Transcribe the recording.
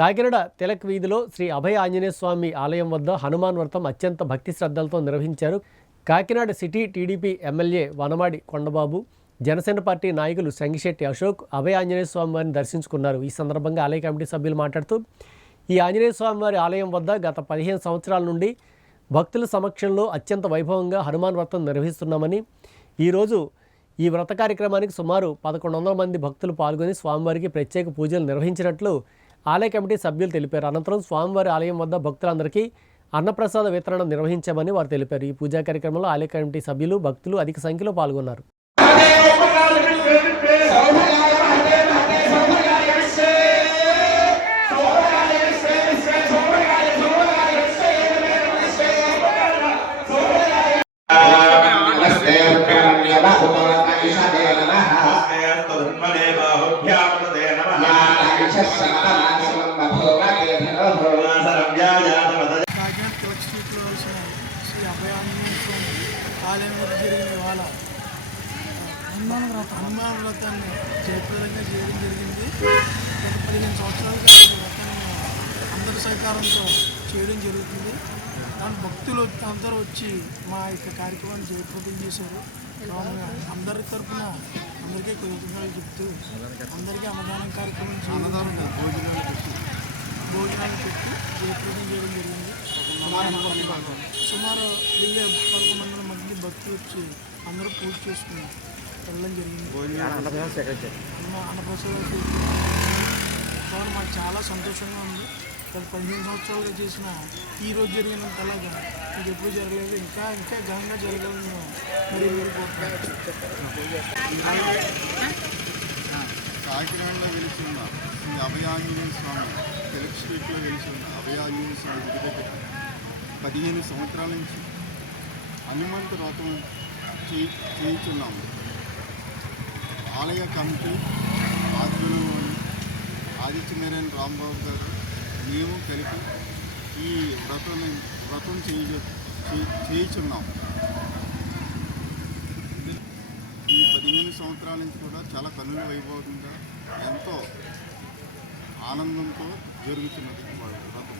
కాకినాడ తిలక్ వీధిలో శ్రీ అభయ ఆంజనేయ స్వామి ఆలయం వద్ద హనుమాన్ వ్రతం అత్యంత భక్తి శ్రద్ధలతో నిర్వహించారు. Kakinada city TDP MLA Vanamadi Kondababu, Janasena party నాయకులు సంగిశెట్టి అశోక్ అభయ ఆంజనేయ స్వామి వారిని దర్శించుకున్నారు. ఈ సందర్భంగా ఆలయ కమిటీ సభ్యులు మాట్లాడుతూ ఈ ఆంజనేయ స్వామి వారి ఆలయం వద్ద గత 15 సంవత్సరాల నుండి భక్తుల సమక్షంలో అత్యంత వైభవంగా హనుమాన్ వ్రతం నిర్వహిస్తున్నామని, ఈరోజు ఈ వ్రత కార్యక్రమానికి సుమారు 1100 మంది భక్తులు పాల్గొని స్వామివారికి ప్రత్యేక పూజలు నిర్వహించినట్లు ఆలయ కమిటీ సభ్యులు తెలిపారు. అనంతరం స్వామివారి ఆలయం వద్ద భక్తులందరికీ అన్నప్రసాద వితరణ నిర్వహించామని వారు తెలిపారు. ఈ పూజా కార్యక్రమంలో ఆలయ కమిటీ సభ్యులు, భక్తులు అధిక సంఖ్యలో పాల్గొన్నారు. కాకినాడ తిలక్ స్ట్రీట్లో వచ్చిన శ్రీ అభయ ఆంజనేయ స్వామి ఆలయం వద్ద జరిగిన ఇవాళ హనుమాన్ వ్రతాన్ని జయప్రదంగా చేయడం జరిగింది. గత 15 సంవత్సరాలుగా ఈ వ్రతాన్ని అందరి సహకారంతో చేయడం జరుగుతుంది. దాని భక్తులు అందరూ వచ్చి మా యొక్క కార్యక్రమాన్ని జయప్రదం చేశారు. అందరి తరఫున అందరికీ కృతజ్ఞతలు చెప్తూ అందరికీ అన్నదానం కార్యక్రమం భోజనాలు పెట్టి జయప్రదం చేయడం జరిగింది. సుమారు 1000-1100 మంది భక్తులు వచ్చి అందరూ పూజ చేసుకుని వెళ్ళడం జరిగింది. అన్నప్రసాదాలు కాబట్టి మాకు చాలా సంతోషంగా ఉంది. గత 15 సంవత్సరాలుగా చేసిన ఈరోజు జరిగినంతలాగా ఇది ఎప్పుడు జరగలేదు. ఇంకా ఘనంగా జరగాలని మరి కాకినాడలో వెలిసిన శ్రీ అభయ ఆంజనేయ స్వామి తిలక్ స్ట్రీట్లో వెలిసిన అభయ ఆంజనేయ స్వామి గుడి దగ్గర 15 సంవత్సరాల నుంచి హనుమంత వ్రతం చేయించున్నాము. ఆలయ కమిటీ ఆధ్వర్యంలోని ఆదిత్యనారాయణ రాంబాబు గారు మేము కలిపి ఈ వ్రతం చేయించున్నాము. ఈ 15 సంవత్సరాల నుంచి కూడా చాలా కన్నుల వైభవంగా ఎంతో ఆనందంతో జరుగుతున్నది వ్రతం.